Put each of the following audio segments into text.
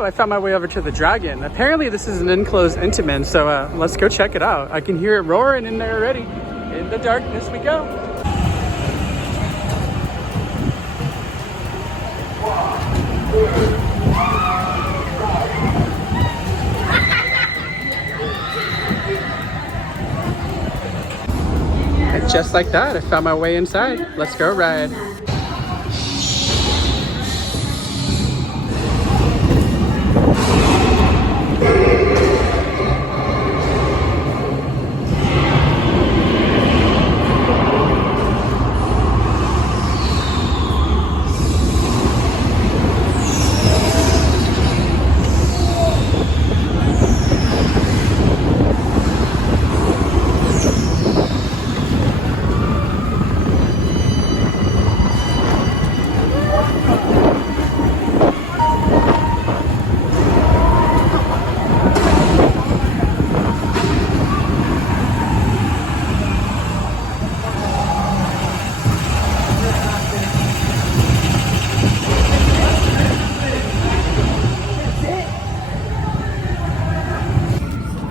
go, I found my way over to the Dragon. Apparently this is an enclosed Intamin, so let's go check it out. I can hear it roaring in there already. In the darkness we go. And just like that, I found my way inside. Let's go ride.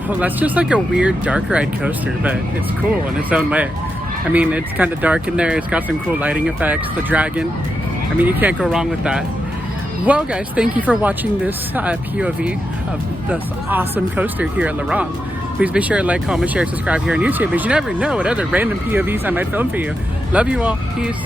Well, that's just like a weird dark ride coaster, but it's cool in its own way. I mean, it's kind of dark in there. It's got some cool lighting effects. The Dragon. I mean, you can't go wrong with that. Well, guys, thank you for watching this POV of this awesome coaster here at Ronde. Please be sure to like, comment, share, subscribe here on YouTube, because you never know what other random POVs I might film for you. Love you all. Peace.